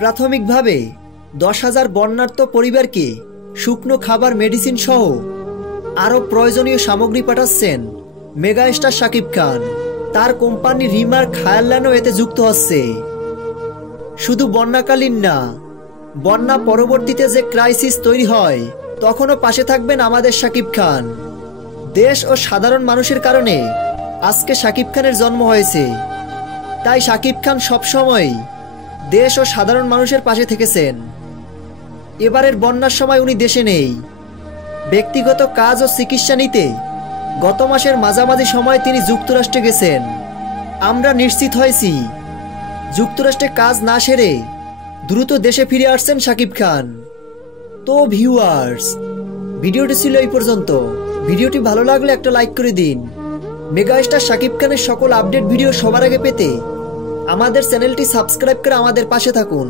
প্রাথমিকভাবে 10,000 বন্যার্ত পরিবারকে শুকনো খাবার, মেডিসিন সহ আরও প্রয়োজনীয় সামগ্রী পাঠাচ্ছেন মেগাস্টার শাকিব খান। তার কোম্পানি রিমার্ক হায়ারল্যান্ডও এতে যুক্ত হচ্ছে। শুধু বন্যাকালীন না, বন্যা পরবর্তীতে যে ক্রাইসিস তৈরি হয় তখনও পাশে থাকবেন আমাদের শাকিব খান। দেশ ও সাধারণ মানুষের কারণে আজকে শাকিব খানের জন্ম হয়েছে, তাই শাকিব খান সবসময় দেশ ও সাধারণ মানুষের পাশে থেকেছেন। এবারের বন্যার সময় উনি দেশে নেই, ব্যক্তিগত কাজ ও চিকিৎসা নিতে গত মাসের মাঝামাঝি সময় তিনি যুক্তরাষ্ট্রে গেছেন। আমরা নিশ্চিত হয়েছি যুক্তরাষ্ট্রে কাজ না সেরে দ্রুত দেশে ফিরে আসছেন শাকিব খান। তো ভিউয়ার্স, ভিডিওটি ছিল এই পর্যন্ত। ভিডিওটি ভালো লাগলে একটা লাইক করে দিন। মেগাস্টার শাকিব খানের সকল আপডেট ভিডিও সবার আগে পেতে আমাদের চ্যানেলটি সাবস্ক্রাইব করে আমাদের পাশে থাকুন।